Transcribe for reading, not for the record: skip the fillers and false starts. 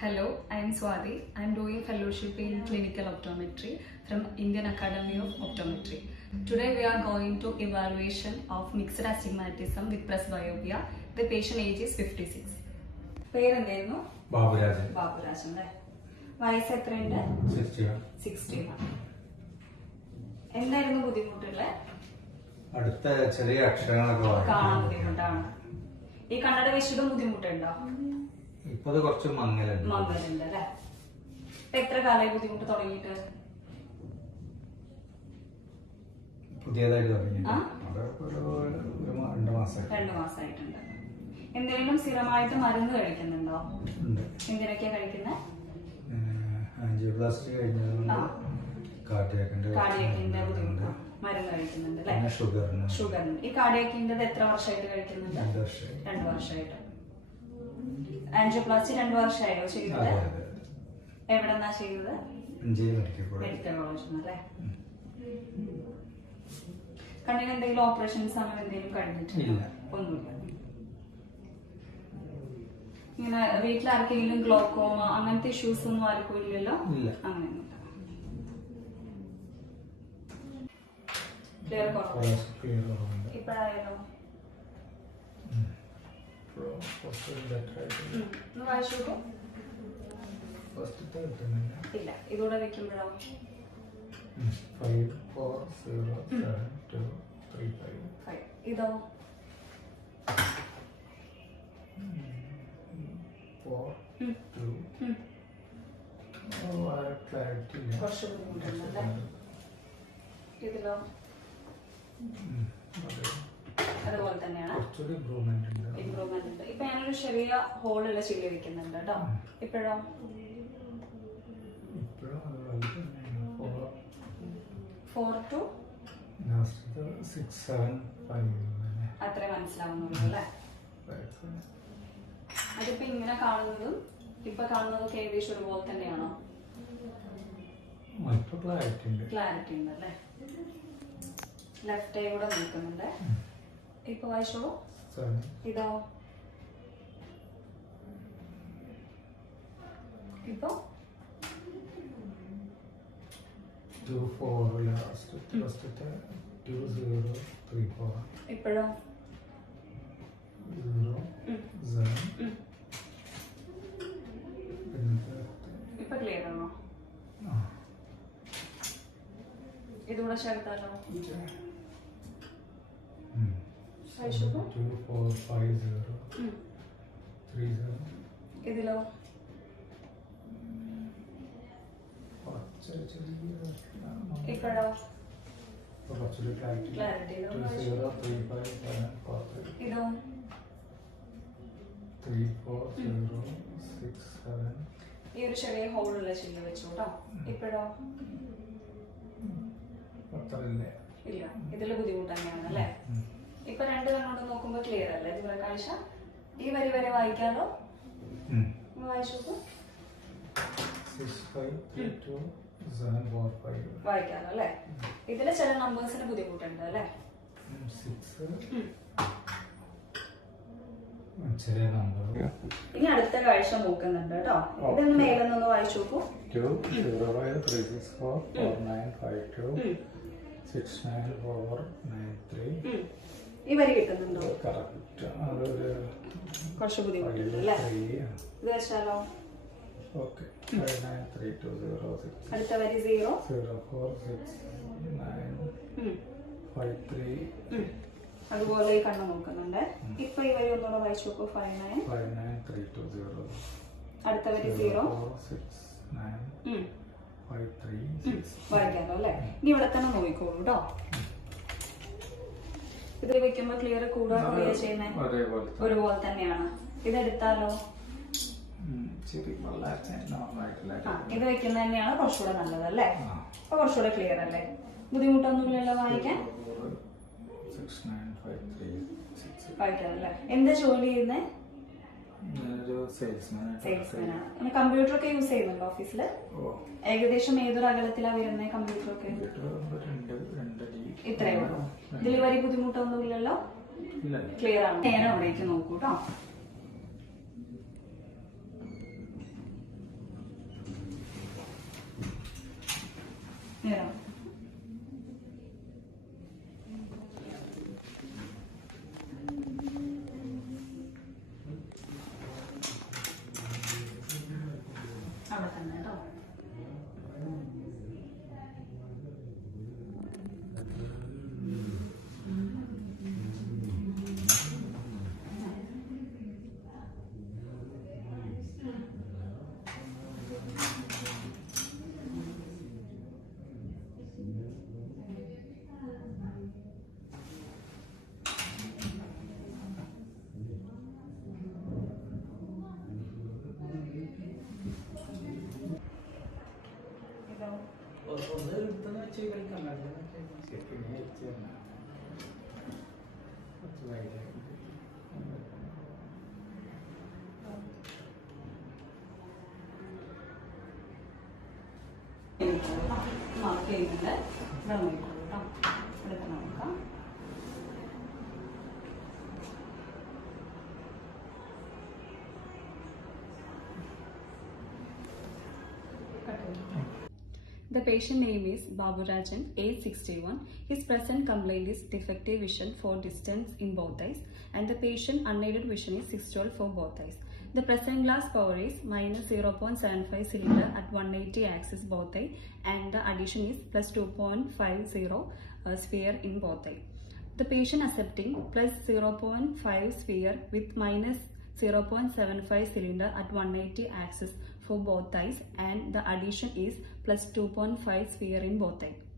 Hello, I am Swati. I am doing fellowship in clinical optometry from Indian Academy of Optometry. Today we are going to evaluation of mixed astigmatism with presbyopia. The patient age is 56. പേരെന്തായിരുന്നു? ബാബുരാജൻ. ബാബുരാജൻ അല്ലേ? വയസ്സ് എത്രയുണ്ട്? 60. എന്തായിരുന്നു ബുദ്ധിമുട്ടുള്ളത്? അടുത്ത ചെറിയ അക്ഷരങ്ങളൊക്കെ കാണാൻ ബുദ്ധിമുട്ടാണ്. ഈ കണ്ണട വെച്ചിട്ടും ബുദ്ധിമുട്ടുണ്ടോ? ഇപ്പൊ കുറച്ച് മങ്ങലുണ്ട് അല്ലേ? എത്ര കാലമായി ബുദ്ധിമുട്ട് തുടങ്ങിയിട്ട്? പുതിയതായിട്ട് തുടങ്ങി 2 മാസമായിട്ടുണ്ട്. എന്തെങ്കിലും സ്ഥിരമായിട്ട് മരുന്ന് കഴിക്കുന്നുണ്ടോ? എന്തിനൊക്കെയാ കഴിക്കുന്നത്? ആൻജിയോപ്ലാസ്റ്റി കഴിഞ്ഞതുകൊണ്ട് കാർഡിയാക്കിന്റെ ബുദ്ധിമുട്ട് മരുന്ന് കഴിക്കുന്നുണ്ട് അല്ലേ? ഷുഗറിന്. ഈ കാർഡിയാക്കിന്റെ എത്ര വർഷമായിട്ട് കഴിക്കുന്നുണ്ട്? 2 വർഷമായിട്ട്. ആൻജിയോപ്ലാസ്റ്റി 2 വർഷമായോ ചെയ്തത്? എവിടെന്നാ ചെയ്തത്? മെഡിക്കൽ കോളേജിൽ അല്ലേ? കണ്ണിന് എന്തെങ്കിലും ഓപ്പറേഷൻസ് അങ്ങനെ എന്തെങ്കിലും കഴിഞ്ഞിട്ടില്ല? ഒന്നുമില്ല. ഇങ്ങനെ വീട്ടിലാർക്കെങ്കിലും ഗ്ലോക്കോമ അങ്ങനത്തെ ഇഷ്യൂസ് ഒന്നും ആർക്കും ഇല്ലല്ലോ? അങ്ങനെയൊന്നുമില്ല. ഇപ്പഴായാലോ? ഇല്ല. ഇതൂടെ വെക്കുമ്പോഴോ? 5 4 0 7 2 3 5. ഇതോ? 4 2. കുറച്ച് ബുദ്ധിമുട്ടുണ്ടല്ലേ? ഇതിലോ? അതുപോലെ തന്നെയാണ്. ഇംപ്രൂവ്മെന്റ് ഉണ്ട്. ഇപ്പൊ ഞാനൊരു ചെറിയ ഹോളുള്ള ചില്ലി വെക്കുന്നുണ്ട് കേട്ടോ. ഇപ്പോഴോ? 4 to 6 7 5 അത്രേ മനസ്സിലാവുന്നുള്ളൂ അല്ലേ? അതിപ്പോ ഇങ്ങനെ കാണുന്നതും ഇപ്പൊ കാണുന്നതൊക്കെ ഏകദേശം ഒരുപോലെ തന്നെയാണോ? ക്ലാരിറ്റി ഉണ്ട് അല്ലേ? ലെഫ്റ്റ് ഐ കൂടെ നോക്കുന്നുണ്ട്. ഇപ്പൊ വായിച്ചോളൂ. ഇതോ? ഇപ്പൊ 2 4 ലാസ്റ്റ് 2 0 3 4. ഇപ്പോഴോ? 0 7. ഇപ്പൊ ക്ലിയർ ആണോ? ഇതുകൂടെ ചേർത്താലോ? 2 4 5 0 3 0. ഇതിലോ? ഇപ്പോഴോ? ക്ലാരിറ്റി. ഇതോ? 3 4 0 6 7. ഈ ഒരു ചെറിയ ഹോളുള്ള ചില്ല വെച്ചോട്ടോ. ഇപ്പോഴോ? ഇല്ല. ഇതില് ബുദ്ധിമുട്ട് തന്നെയാണ് അല്ലേ? ഇപ്പൊ 2 കണ്ണോട് നോക്കുമ്പോ ക്ലിയർ അല്ലേ ദൂരക്കാഴ്ച? ഈ വരി വരെ വായിക്കാലോ? വായിച്ചു വായിക്കാലോ അല്ലേ? ഇതില് ചില നമ്പേഴ്സിന് ബുദ്ധിമുട്ടുണ്ട് അല്ലേ? ഇനി അടുത്ത കാഴ്ച നോക്കുന്നുണ്ട് കേട്ടോ. ഇതൊന്ന് മേലെ നിന്ന് വായിച്ചു നോക്കൂ. 2 0 5 3 6 4 4 9 5 2 6 9 4 9 3. ഈ വരി കിട്ടുന്നുണ്ടോ? കുറച്ച് ബുദ്ധിമുട്ടുണ്ട് അല്ലേ? ഇത് വെച്ചാലോ? അടുത്ത വരി 0 0 4 6 9 5 3. അതുപോലെ ഈ കണ്ണ് നോക്കുന്നുണ്ട്. ഇപ്പൊ ഈ വരി ഒന്നുകൂടെ വായിച്ചു നോക്കൂ. 5 9 5 9 3 2 0. അടുത്ത വരി 0 6 9 5 3 6. വായിക്കാലോ അല്ലേ? ഇനി ഇവിടെ തന്നെ നോക്കിക്കോളൂ കേട്ടോ. ഇത് വെക്കുമ്പോ ക്ലിയർ കൂടാ ചെയ്യുന്നത് ഒരുപോലെ തന്നെയാണ്. ഇതെടുത്താലോ? ഇത് വെക്കുന്ന തന്നെയാണ് കുറച്ചുകൂടെ നല്ലത് അല്ലേ? അപ്പൊ കുറച്ചുകൂടെ ക്ലിയർ അല്ലേ? ബുദ്ധിമുട്ടൊന്നുമില്ലല്ലോ വായിക്കാൻ? വായിക്കാറല്ലേ? എന്താ ജോലി ചെയ്യുന്നേ? സെയിൽസ്മാനാണ്. കമ്പ്യൂട്ടർ ഒക്കെ യൂസ് ചെയ്യുന്നുണ്ടോ ഓഫീസില്? ഏകദേശം ഏതൊരു അകലത്തിലാ വരുന്നേ കമ്പ്യൂട്ടർ ഒക്കെ? ഇത്രയേ ഉള്ളൂ. ഇതിൽ വരി ബുദ്ധിമുട്ടൊന്നുമില്ലല്ലോ? ക്ലിയർ ആണ്. നേരെ അവിടേക്ക് നോക്കൂ കേട്ടോ. Here. അവിടെ തന്നെ കേട്ടോ. മാർക്ക് ചെയ്യുന്നുണ്ട്. ഇവിടെ നോക്കിക്കോളൂ കേട്ടോ. ഇവിടെ തന്നെ നോക്കാം. The patient name is Baburajan, age 61. His present complaint is defective vision for distance in both eyes, and the patient unaided vision is 612 for both eyes. The present glass power is minus 0.75 cylinder at 180 axis both eye, and the addition is plus 2.50 sphere in both eye. The patient accepting plus 0.5 sphere with minus 0.75 cylinder at 180 axis for both eyes, and the addition is plus 2.5 sphere in both eyes.